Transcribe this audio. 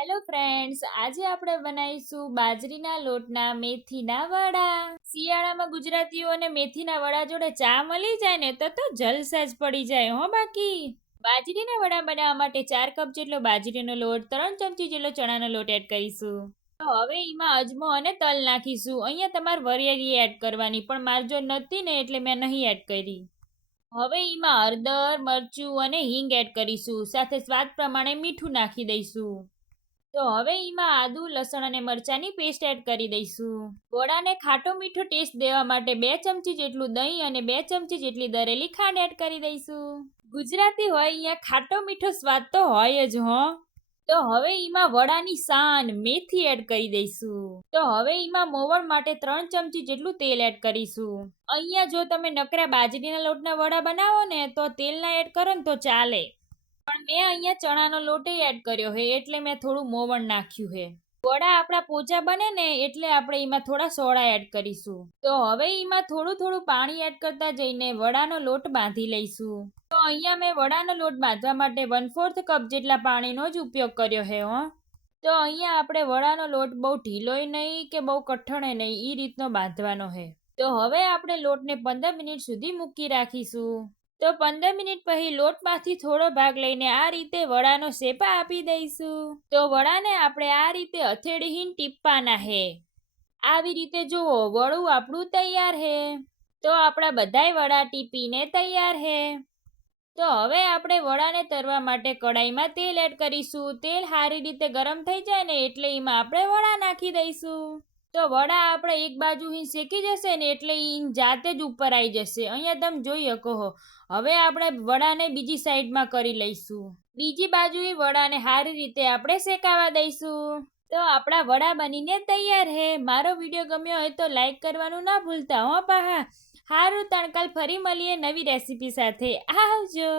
Hello friends, આજે આપણે બનાવીશું બાજરીના લોટના મેથીના વડા. શિયાળામાં ગુજરાતીઓને મેથીના વડા જોડે ચા મળી જાય ને તો જલસા જ પડી જાય હો. બાકી બાજરીના વડા બનાવવા માટે 4 કપ જેટલો બાજરીનો લોટ, 3 ચમચી જેટલો ચણાનો લોટ એડ કરીશું. તો હવે એમાં અજમો અને તલ નાખીશું. અહીંયા તમારે વરિયાળી એડ કરવાની, પણ માર જો નથી ને એટલે મેં નહીં એડ કરી. હવે એમાં હળદર, મરચું અને હિંગ એડ કરીશું. સાથે સ્વાદ પ્રમાણે મીઠું નાખી દઈશું. તો હવે એમાં આદુ, લસણ અને મરચાંની પેસ્ટ એડ કરી દઈશું. વડાને ખાટો મીઠો ટેસ્ટ દેવા માટે 2 ચમચી જેટલું દહીં અને 2 ચમચી જેટલી દરેલી ખાંડ એડ કરી દઈશું. ગુજરાતી હોય અહીંયા ખાટો મીઠો સ્વાદ તો હોય જ હો. તો હવે એમાં વડાની સાન મેથી એડ કરી દઈશું. તો હવે એમાં મોવણ માટે 3 ચમચી જેટલું તેલ એડ કરીશું. અહીંયા જો તમે નકરા બાજરીના લોટના વડા બનાવો ને તો તેલ ના એડ કરો ને તો ચાલે, પણ મેં અહીંયા ચણાનો લોટ એડ કર્યો હે એટલે મેં થોડું મોવણ નાખ્યું હે. વડા આપણા પોચા બને ને એટલે આપણે એમાં થોડા સોડા એડ કરીશું. તો હવે એમાં થોડું થોડું પાણી એડ કરતા જઈને વડાનો લોટ બાંધી લઈશું. તો અહીંયા મેં વડાનો લોટ બાંધવા માટે 1/4 કપ જેટલા પાણીનો જ ઉપયોગ કર્યો હે હો. તો અહીંયા આપણે વડાનો લોટ બહુ ઢીલોય નહીં કે બહુ કઠણે નહીં, એ રીતનો બાંધવાનો હે. તો હવે આપણે લોટને 15 મિનિટ સુધી મૂકી રાખીશું. તો 15 મિનિટ પછી લોટમાંથી થોડો ભાગ લઈને આ રીતે વડાનો શેપા આપી દઈશું. તો વડાને આપણે આ રીતે હથેળીથી ટીપવાના હે. આવી રીતે જુઓ, વડું આપણું તૈયાર હે. તો આપણા બધાય વડા ટીપીને તૈયાર હે. તો હવે આપણે વડાને તળવા માટે કડાઈમાં તેલ એડ કરીશું. તેલ સારી રીતે ગરમ થઈ જાય ને એટલે એમાં આપણે વડા નાખી દઈશું. તો વડા આપણે એક બાજુ શેકી જશે ને એટલે એ જાતે જ ઉપર આવી જશે. અહીંયા તમે જોઈ શકો છો. હવે આપણે વડાને બીજી સાઈડમાં કરી લઈશું. બીજી બાજુ વડાને સારી રીતે આપણે શેકાવા દઈશું. તો આપણા વડા બનીને તૈયાર હે. મારો વિડીયો ગમ્યો હોય તો લાઈક કરવાનું ના ભૂલતા હો. પાહા હારું, તણકાલ ફરી મળીએ નવી રેસીપી સાથે. આવજો.